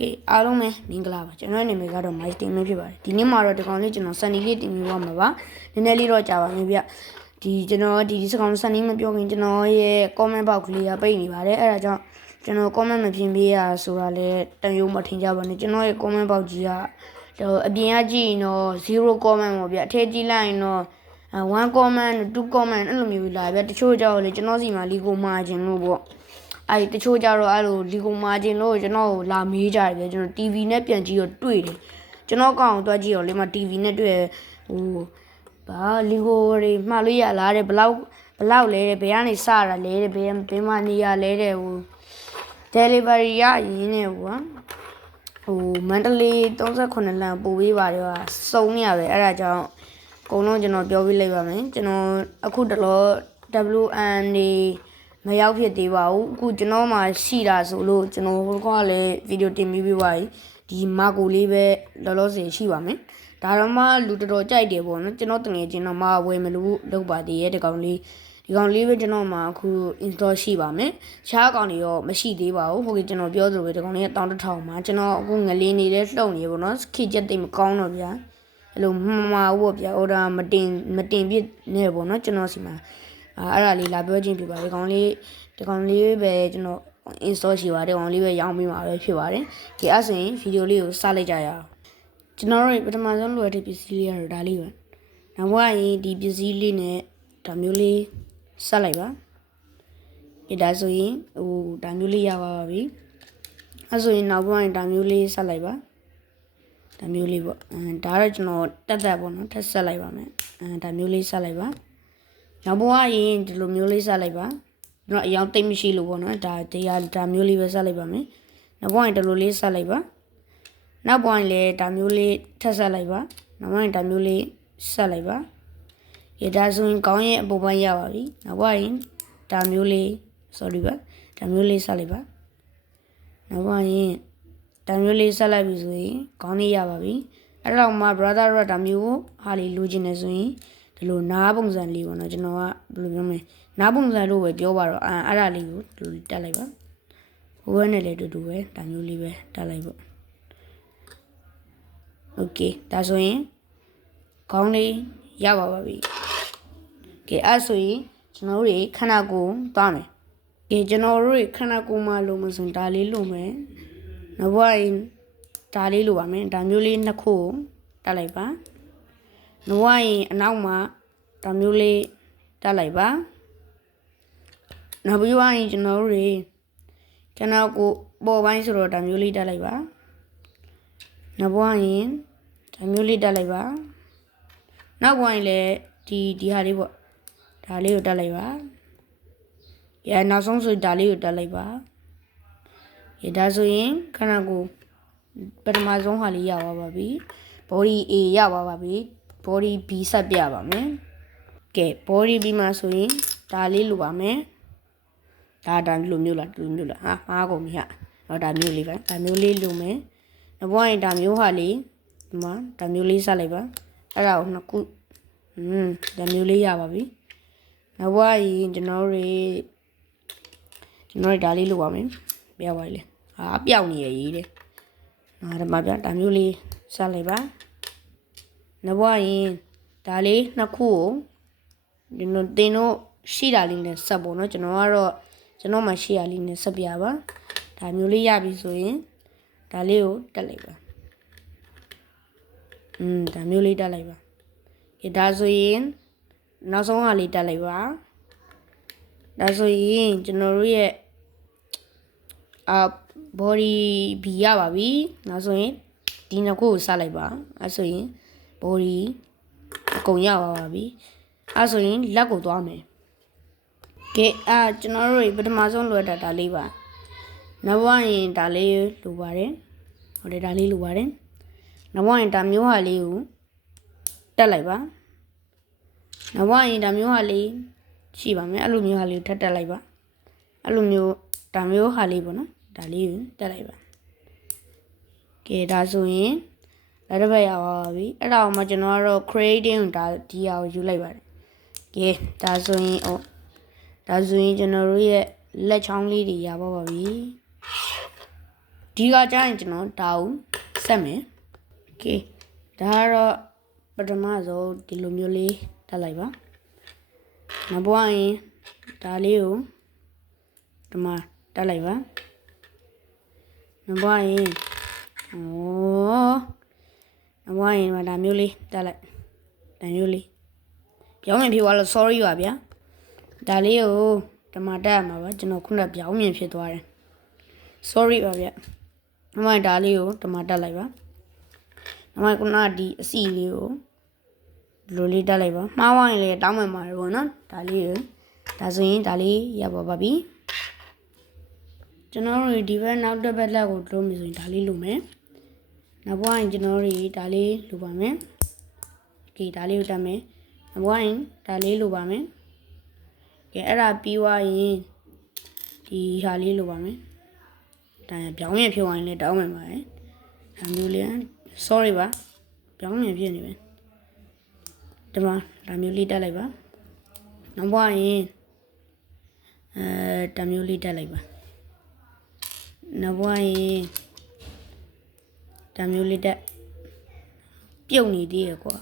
ကဲအားလုံးပဲမင်္ဂလာပါကျွန်တော်နာမည်ကတော့ Mike တင်မင်းဖြစ်ပါတယ်ဒီနေ့မှာတော့ဒီကောင်လေးကျွန်တော်စန်နီလေးတင်ပြသွားမှာပါနည်းနည်းလေးတော့ကြာပါမယ်ဗျဒီကျွန်တော်ဒီစကောင်စန်နီမပြောခင်ကျွန်တော်ရဲ့ comment box လေးကပိတ်နေပါတယ်အဲ့ဒါကြောင့်ကျွန်တော် comment မပြင်ပေးရဆိုတာလဲတန်ရုံမထင်ကြပါနဲ့ကျွန်တော်ရဲ့ comment box ကြီးကအပြင်ကကြည့်ရင်တော့0 comment ပေါ့ဗျအထက်ကြည့်လိုက်ရင်တော့1 comment 2 comment အဲ့လိုမျိုးလာဗျတချို့ကြောင့်လေကျွန်တော်စီမှာလီကိုမာခြင်းလို့ပေါ့အဲ့တချို့ကြတော့အဲ့လိုလီကိုမာခြင်းလို့ကျွန်တော်ကိုလာမေးကြတယ်ဗျကျွန်တော် TV နဲ့ပြန်ကြည့်တော့တွေ့တယ်ကျွန်တော်ကောင်တွက်ကြည့်တော့လေမ TV နဲ့တွေ့ဟိုဘာလီကိုတွေမှားလို့ရလားတဲ့ဘလောက်လဲတဲ့ဘယ်ကနေစတာလဲတဲ့ဘယ်မှာနေရလဲတဲ့ဟို delivery ရရင်းနေဟိုမန္တလေး38လမ်းပို့ပေးပါတယ်ဟာစုံနေရပဲအဲ့ဒါကြောင့်အကုန်လုံးကျွန်တော်ပြောပြလိုက်ပါမယ်ကျွန်တော်အခုတလော WN နေမရောက်ဖြစ်သေးပါဘူးအခုကျွန်တော်မှရှိတာဆိုလို့ကျွန်တော်ဟိုကလည်းဗီဒီယိုတင်ပြီးပါပြီဒီမာကိုလေးပဲလောလောဆယ်ရှိပါမယ်ဒါတော့မှလူတော်တော်ကြိုက်တယ်ပေါ့နော်ကျွန်တော်တငယ်ချင်းတော့မဝယ်မလို့လုပ်ပါသေးရဲ့ဒီကောင်လေးပဲကျွန်တော်မှအခု install ရှိပါမယ်ရှားအကောင်တွေရောမရှိသေးပါဘူးဟိုကကျွန်တော်ပြောသလိုပဲဒီကောင်လေး1000မှာကျွန်တော်အခုငလေးနေတဲ့လှုပ်နေပေါ့နော်ခိချက်တိတ်မကောင်းတော့ဗျာအဲ့လိုမှားဖို့ဗျာ order မတင်ပြနေပေါ့နော်ကျွန်တော်စီမှာအဲ့ဒါလေးလာပြောချင်းပြပါဒီကောင်လေးပဲကျွန်တော် install ရှိပါတယ်ကောင်လေးပဲရောင်းပြီးမှာပဲဖြစ်ပါတယ်ဒီအဲ့ဆိုရင်ဗီဒီယိုလေးကိုစလိုက်ကြရအောင်ကျွန်တော်တို့ပထမဆုံးလိုရတဲ့ပစ္စည်းလေးကတော့ဒါလေးပဲနောက်ပိုင်းဒီပစ္စည်းလေးနဲ့ဒါမျိုးလေးဆက်လိုက်ပါဒါဆိုရင်ဟိုဒါမျိုးလေးရပါပြီအဲ့ဆိုရင်နောက်ပိုင်းဒါမျိုးလေးဆက်လိုက်ပါဒါမျိုးလေးပေါ့ဒါတော့ကျွန်တော်တက်ပေါ့နော်ထပ်ဆက်လိုက်ပါမယ်ဒါမျိုးလေးဆက်လိုက်ပါနောက်ဘဝရင်ဒီလိုမျိုးလေးဆက်လိုက်ပါကျွန်တော်အယောင်တိတ်မရှိလို့ပေါ့နော်ဒါမျိုးလေးပဲဆက်လိုက်ပါမယ်နောက်ဘဝရင်ဒီလိုလေးဆက်လိုက်ပါနောက်ဘဝရင်လည်းဒါမျိုးလေးထပ်ဆက်လိုက်ပါနောက်ဘဝရင်ဒါမျိုးလေးဆက်လိုက်ပါဒါဆိုရင်ကောင်းရဲ့အပေါ်ပိုင်းရပါပြီနောက်ဘဝရင်ဒါမျိုးလေး sorry ပါဒါမျိုးလေးဆက်လိုက်ပါနောက်ဘဝရင်ဒါမျိုးလေးဆက်လိုက်ပြီဆိုရင်ကောင်းလေးရပါပြီအဲ့တော့မှ brother တို့ဒါမျိုးကိုဟာလေးလိုချင်နေဆိုရင်ဒီလိုနားပုံစံလေးပေါ့နော်ကျွန်တော်ကဘယ်လိုပြောမလဲနားပုံစံလို့ပဲပြောပါတော့အဲ့ဒါလေးကိုဒီလိုတက်လိုက်ပါဟိုဘက်နဲ့လည်းတူတူပဲဒါမျိုးလေးပဲတက်လိုက်ပေါ့ okay ဒါဆိုရင်ကောင်းလေးရပါပြီကဲအဲ့ဆိုရင်ကျွန်တော်တို့ခန္ဓာကိုယ်သွားမယ်ကဲကျွန်တော်တို့ခန္ဓာကိုယ်မှာလို့မဆိုဒါလေးလို့မယ်နောက်ဘက်ဒါလေးလို့ပါမယ်ဒါမျိုးလေးနှစ်ခုတက်လိုက်ပါနောက်ဘက်အနောက်မှာဒါမျိုးလေးတက်လိုက်ပါနောက်ပြီးရင်ကျွန်တော်တို့ခန္ဓာကိုယ်ပေါ်ပိုင်းဆိုတော့ဒါမျိုးလေးတက်လိုက်ပါနောက်ဘက်ရင်ဒါမျိုးလေးတက်လိုက်ပါနောက်ဘက်ရင်လည်းဒီဟာလေးပေါ့ဒါလေးကိုတက်လိုက်ပါရနောက်ဆုံးဆိုဒါလေးကိုတက်လိုက်ပါဒါဆိုရင်ခန္ဓာကိုယ်ပထမဆုံးဟာလေးရပါပြီ body A ရပါပြီ body B ဆက်ပြပါမယ်ကဲ body B မှာဆိုရင်ဒါလေးလိုပါမယ်ဒါလိုမျိုးလားဟာမှားကုန်ပြီဟာတော့ဒါမျိုးလေးပဲဒါမျိုးလေးလိုမယ်နောက်ဘက်ရင်ဒါမျိုးဟာလေးဒီမှာဒါမျိုးလေးဆက်လိုက်ပါအဲ့ဒါကိုနှစ်ခုဒါမျိုးလေးရပါပြီနောက်ဘက်ရင်ကျွန်တော်ဒါလေးလိုပါမယ်ပြပါလေဟာပြောက်နေရရေးတဲ့ဒီမှာပြဒါမျိုးလေးဆက်လိုက်ပါနောက်ဘက်ရင်ဒါလေးနှစ်ခုကိုတင်တို့ရှိတာလေးနဲ့ဆက်ပေါ့နော်ကျွန်တော်မှရှိရလေးနဲ့ဆက်ပြပါဒါမျိုးလေးရပြီဆိုရင်ဒါလေးကိုတက်လိုက်ပါဒါမျိုးလေးတက်လိုက်ပါဒါဆိုရင်နောက်ဆုံးဟာလေးတက်လိုက်ပါဒါဆိုရင်ကျွန်တော်တို့ရဲ့body B ရပါပြီနောက်ဆိုရင်ဒီနှစ်ခုကိုစလိုက်ပါအဲဆိုရင် body အကုန်ရပါပြီအဲဆိုရင်လက်ကိုသွားမယ်ကဲကျွန်တော်တို့ပထမဆုံးလိုတာဒါလေးပါနောက်ပိုင်းရင်ဒါလေးလိုပါတယ်ဟုတ်တယ်ဒါလေးလိုပါတယ်နောက်ပိုင်းရင်ဒါမျိုးဟာလေးကိုတက်လိုက်ပါနောက်ပိုင်းရင်ဒါမျိုးဟာလေးရှိပါမယ်အဲ့လိုမျိုးဟာလေးကိုထပ်တက်လိုက်ပါအဲ့လိုမျိုးဒါမျိုးဟာလေးပေါ့နော်ဒါလေးကိုတက်လိုက်ပါကဲဒါဆိုရင်လက်တစ်ဖက်ရပါပြီအဲ့ဒါမှကျွန်တော်ကတော့ creating ဒါဒီဟာကိုယူလိုက်ပါတယ်ကဲဒါဆိုရင်ကျွန်တော်တို့ရဲ့လက်ချောင်းလေးတွေရပါပြီဒီ ဒီကကြာရင်ကျွန်တော်ဒါကိုဆက်မယ်โอเคဒါကတော့ပထမဆုံးဒီလိုမျိုးလေးတက်လိုက်ပါနောက်ပွားရင်ဒါလေးကိုဒီမှာတက်လိုက်ပါနောက်ပွားရင်နောက်ပွားရင်ဒါမျိုးလေးတက်လိုက်ဒါမျိုးလေးပြောင်းမြင်ဖြစ်သွားလို့ sorry ပါဗျာဒါလေးကိုဒီမှာတက်ရမှာပါကျွန်တော်ခုနပြောင်းမြင်ဖြစ်သွားတယ် sorry ပါဗျာနောက်မှဒါလေးကိုဒီမှာတက်လိုက်ပါနောက်မှခုနဒီအစီလေးကိုဒီလိုလေးတက်လိုက်ပါမှားသွားရင်လည်းတောင်းမှန်ပါတယ်ပေါ့နော်ဒါလေးကိုဒါဆိုရင်ဒါလေးရပါပြီကျွန်တော်တို့ဒီဘက်နောက်တစ်ဘက်လက်ကိုတို့မယ်ဆိုရင်ဒါလေးလိုမယ်နောက်ဘဝရင်ကျွန်တော်တို့ဒါလေးလိုပါမယ်โอเคဒါလေးကိုတက်မယ်နောက်ဘဝရင်ဒါလေးလိုပါမယ်ကဲအဲ့ဒါပြီးသွားရင်ဒီဟာလေးလိုပါမယ်ဒါပြောင်းရင်ဖြစ်သွားရင်လည်းတောင်းမှန်ပါတယ်ဒါမျိုးလေး sorry ပါပြောင်းရင်ဖြစ်နေပဲဒီမှာဒါမျိုးလေးတက်လိုက်ပါနောက်ဘဝရင်ဒါမျိုးလေးတက်လိုက်ပါနောက်ဘဝရင်ဒါမျိုးလေးတက်ပြုတ်နေသေးရကွာ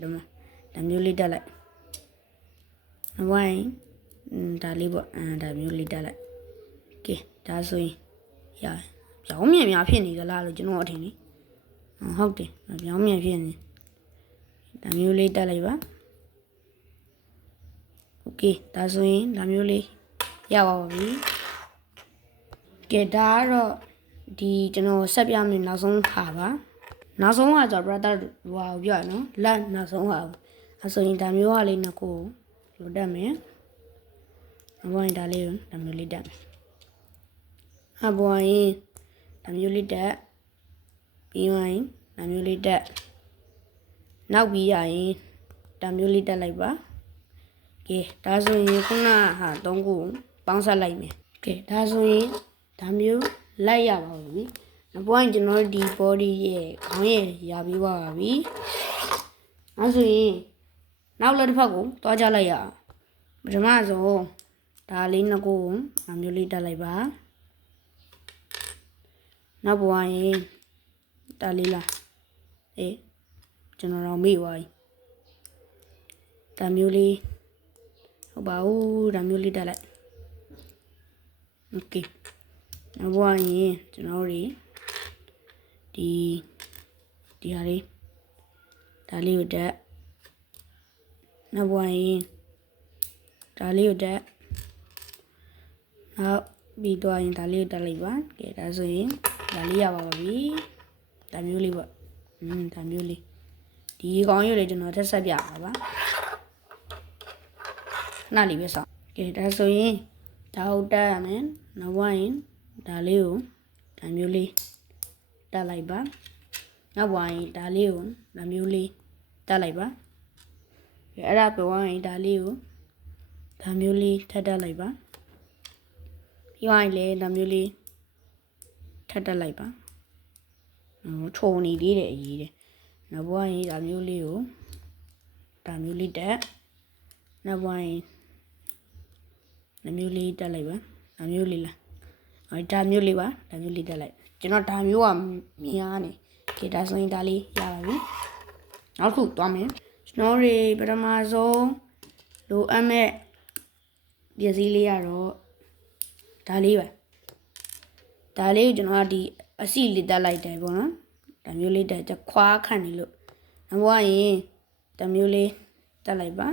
ဒီမှာဒါမျိုးလေးတက်လိုက်နောက်ဘဝရင်ဒါလေးပေါ့ဒါမျိုးလေးတက်လိုက်ကဲဒါဆိုရင်ရပြောင်းမြန်များဖြစ်နေကြလားလို့ကျွန်တော်အထင်နေဟုတ်တယ်ပြောင်းမြန်ဖြစ်နေဒါမျိုးလေးတက်လိုက်ပါโอเคဒါဆိုရင်ဒါမျိုးလေးရပါပြီကဲဒါကတော့ဒီကျွန်တော်ဆက်ပြမယ်နောက်ဆုံးဟာပါနောက်ဆုံးဟာဆိုတော့ brother ဟိုပြောရနော်လက်နောက်ဆုံးဟာအဲဆိုရင်ဒါမျိုးဟာလေးနှစ်ခုလိုတက်မယ်အဘွားရင်ဒါလေးကိုဒါမျိုးလေးတက်မယ်အဘွားရင်ဒါမျိုးလေးတက်ပြီးရင်ဒါမျိုးလေးတက်နောက်ပြီးရရင်ဒါမျိုးလေးတက်လိုက်ပါကဲဒါဆိုရင်ခုနဟာ၃ခုပေါင်းဆက်လိုက်မယ်ကဲဒါဆိုရင်ဒါမျိုးလိုက်ရပါပြီနောက်ပိုင်းကျွန်တော်ဒီ body ရဲ့ခေါင်းရဲ့ရာပြီးပါပြီအဲဆိုရင်နောက်လက်တစ်ဖက်ကိုတွားကြလိုက်ရအောင်ပထမဆုံးဒါလေးနှစ်ခုဒါမျိုးလေးတက်လိုက်ပါနောက်ဘဝရင်ဒါလေးလားကျွန်တော်တော့မေ့သွားပြီဒါမျိုးလေးဟုတ်ပါဘူးဒါမျိုးလေးတက်လိုက်โอเคနောက်ဘဝရင်ကျွန်တော်တို့ဒီဟာလေးဒါလေးကိုတက်နောက်ဘဝရင်ဒါလေးကိုတက်နောက်ပြီးတော့ရင်ဒါလေးကိုတက်လိုက်ပါကဲဒါဆိုရင်ဒါလေးရပါပြီဒါမျိုးလေးပေါ့ဒါမျိုးလေးဒီကောင်းရွက်လေးကျွန်တော်တက်ဆက်ပြပါပါနားလေးပဲဆောင်းကဲဒါဆိုရင်ဒါဟုတ်တက်ရမယ်နောက်ဘဝရင်ဒါလေးကိုဒါမျိုးလေးတက်လိုက်ပါနောက်ဘဝရင်ဒါလေးကိုဒါမျိုးလေးတက်လိုက်ပါကဲအဲ့ဒါဘဝရင်ဒါလေးကိုဒါမျိုးလေးထပ်တက်လိုက်ပါပြီးရင်လည်းဒါမျိုးလေးထပ်တက်လိုက်ပါထုံနေသေးတယ်အရေးတယ်နောက်ဘဝရင်ဒါမျိုးလေးကိုဒါမျိုးလေးတက်နောက်ဘဝရင်ဒါမျိုးလေးတက်လိုက်ပါဒါမျိုးလေးလားဒါမျိုးလေးပါဒါမျိုးလေးတက်လိုက်ကျွန်တော်ဒါမျိုးကများနေကဲဒါဆိုရင်ဒါလေးရပါပြီနောက်ခုသွားမယ်ကျွန်တော်တွေပထမဆုံးလိုအပ်မဲ့ပစ္စည်းလေးရတော့ဒါလေးပါဒါလေးကိုကျွန်တော်ကဒီအစီလေးတက်လိုက်တယ်ပေါ့နော်ဒါမျိုးလေးတက်ခွာခန့်နေလို့နောက်ဘဝရင်ဒါမျိုးလေးတက်လိုက်ပါ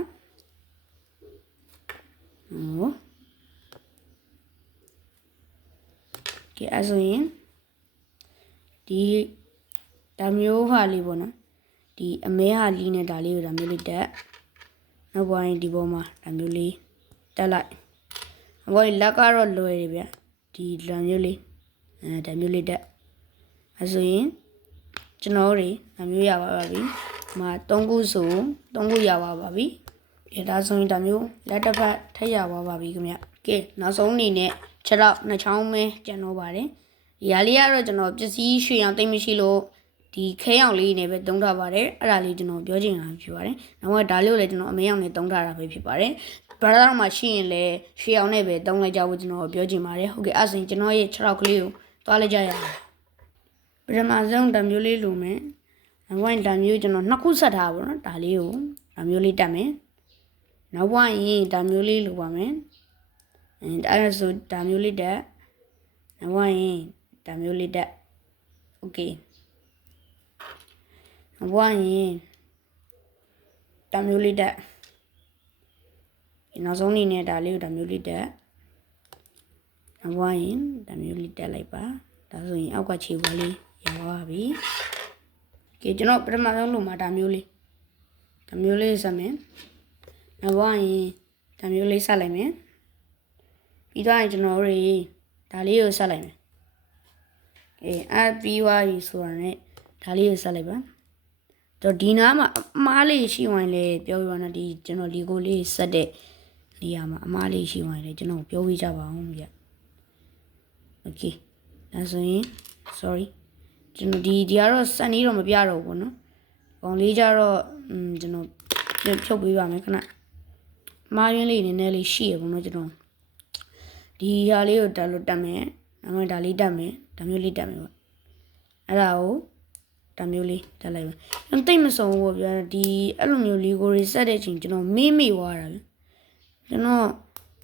ကဲအဲ့ဆိုရင်ဒီဒါမျိုးဟာလေးပေါ့နော်ဒီအမဲဟာလီးနဲ့ဒါလေးကိုဒါမျိုးလေးတက်နောက်ဘဝရင်ဒီပေါ်မှာဒါမျိုးလေးတက်လိုက်ဘဝရင်လက်ကတော့လွယ်တယ်ဗျဒီဒါမျိုးလေးဒါမျိုးလေးတက်အဲ့ဆိုရင်ကျွန်တော်တွေဒါမျိုးရပါပြီမှာ၃ခုဆို၃ခုရပါပြီကဲဒါဆိုရင်ဒါမျိုးလက်တစ်ဖက်ထည့်ရပါပြီခင်ဗျကဲနောက်ဆုံးအနေနဲ့ခြေတော့နှစ်ချောင်းပဲကျန်တော့ပါတယ်ဒီဟာလေးကတော့ကျွန်တော်ပစ္စည်းရွှေအောင်တိတ်မရှိလို့ဒီခဲအောင်လေးနဲ့ပဲတုံးထားပါတယ်အဲ့ဒါလေးကျွန်တော်ပြောချင်တာဖြစ်ပါတယ်နောက်မှဒါလေးကိုလည်းကျွန်တော်အမေအောင်နဲ့တုံးထားတာပဲဖြစ်ပါတယ်ဘာသာတော့မှရှိရင်လည်းရွှေအောင်နဲ့ပဲတုံးလိုက်ကြဖို့ကျွန်တော်ပြောချင်ပါတယ်ဟုတ်ကဲ့အဲ့ဆိုရင်ကျွန်တော်ရဲ့6ရောက်ကလေးကိုသွားလိုက်ကြရအောင် ပထမဆုံးတမျိုးလေးလိုမယ်နောက်ပိုင်းတမျိုးကျွန်တော်နှစ်ခုဆက်ထားပါတော့ဒါလေးကိုတမျိုးလေးတက်မယ်နောက်ပိုင်းတမျိုးလေးလိုပါမယ်အဲ့ဒါဆိုတမျိုးလေးတက်နောက်ပိုင်းတမျိုးလေးတက်โอเคနောက်ပိုင်းတမျိုးလေးတက်နောက်ဆုံးအနေနဲ့ဒါလေးကိုတမျိုးလေးတက်နောက်ပိုင်းတမျိုးလေးတက်လိုက်ပါဒါဆိုရင်အောက်ကခြေဝါးလေးရပါပြီကဲကျွန်တော်ပထမဆုံးလိုမှာဒါမျိုးလေးဆက်မယ်နောက်ပိုင်းဒါမျိုးလေးဆက်လိုက်မယ်ပြီးတော့ကျွန်တော်တို့ဒါလေးကိုဆက်လိုက်မယ်ပြီးသွားပြီဆိုတာနဲ့ဒါလေးကိုဆက်လိုက်ပါတော့ဒီနားမှာအမားလေးရှိဝင်လေပြောပြပါနော်ဒီကျွန်တော်လီကိုလေးဆက်တဲ့နေရာမှာအမားလေးရှိဝင်လေကျွန်တော်ပြောပြကြပါအောင်ဗျโอเคဒါဆိုရင် sorry ကျွန်တော်ဒီကတော့စက်နီးတော့မပြတော့ဘူးပေါ့နော်ကောင်လေးကြတော့ကျွန်တော်ဖြုတ်ပေးပါမယ်ခဏမားရင်းလေးနည်းနည်းလေးရှိရပေါ့နော်ကျွန်တော်ဒီဟာလေးကိုတက်လို့တက်မယ်နောက်မှဒါလေးတက်မယ်ဒါမျိုးလေးတက်မယ်ပေါ့အဲ့ဒါကိုဒါမျိုးလေးတက်လိုက်ပါကျွန်တော်တိတ်မစုံဘူးဗျာဒီအဲ့လိုမျိုးလီကိုရီဆက်တဲ့ချိန်ကျွန်တော်မေးမိသွားတာကျွန်တော်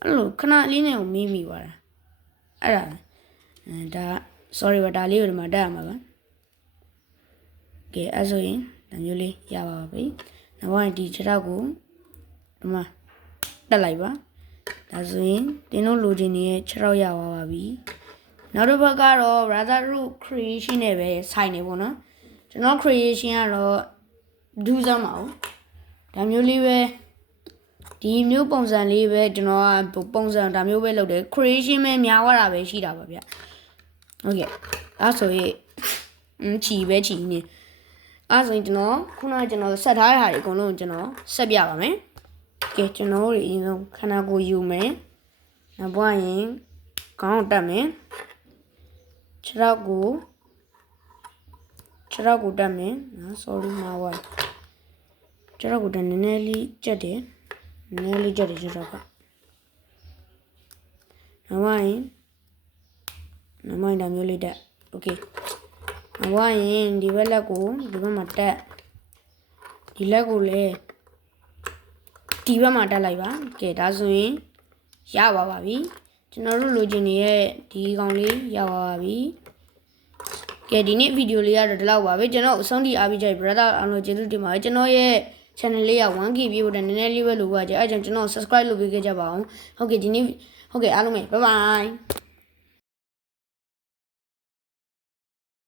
အဲ့လိုခဏလေးနဲ့ကိုမေးမိသွားတာအဲ့ဒါဒါ sorry ပါဒါလေးကိုဒီမှာတက်ရမှာပါကဲအဲ့ဆိုရင်ဒါမျိုးလေးရပါပြီနောက်ပိုင်းဒီခြေထောက်ကိုဒီမှာတက်လိုက်ပါဒါဆိုရင်တင်းတို့လိုချင်နေတဲ့ခြေထောက်ရသွားပါပြီနောက်တစ်ဘက်ကတော့ brother root creation နဲ့ပဲဆိုင်နေပေါ့နော်ကျွန်တော် creation ကတော့ဒူးစမ်းပါဦးဒါမျိုးလေးပဲဒီမျိုးပုံစံလေးပဲကျွန်တော်ကပုံစံဒါမျိုးပဲလုပ်တယ် creation ပဲများသွားတာပဲရှိတာပါဗျဟုတ်ကဲ့အဲ့ဆိုရင်ချီနေအဲ့ဆိုရင်ကျွန်တော်ခုနကကျွန်တော်ဆက်ထားတဲ့ဟာတွေအကုန်လုံးကျွန်တော်ဆက်ပြပါမယ်ကဲကျွန်တော်တို့အရင်ဆုံးခန္ဓာကိုယ်ယူမယ်နောက်ပွားရင်ခေါင်းတက်မယ်ခြေထောက်ကိုတက်မယ်နော် sorry မှာပါခြေထောက်ကိုတက်နည်းနည်းလေးကျက်တယ်ခြေထောက်ကနောက်ပိုင်းဒါမျိုးလေးတက် okay နောက်ပိုင်းဒီဘက်လက်ကိုဒီဘက်မှာတက်ဒီလက်ကိုလည်းဒီဘက်မှာတက်လိုက်ပါကဲဒါဆိုရင်ရပါပြီကျွန်တော်တို့လိုချင်နေတဲ့ဒီကောင်လေးရပါပြီကဲဒီနေ့ဗီဒီယိုလေးကတော့ဒီလောက်ပါပဲကျွန်တော်အဆုံးထိအားပေးကြတဲ့ brother အားလုံးကျေးဇူးတင်ပါတယ်ကျွန်တော်ရဲ့ channel လေးက 1k ပြည့်ဖို့တည်းနည်းနည်းလေးပဲလိုပါကြအဲအကြောင်းကျွန်တော် subscribe လုပ်ပေးခဲ့ကြပါအောင်ဟုတ်ကဲ့ဒီနေ့ဟုတ်ကဲ့အားလုံးပဲ bye bye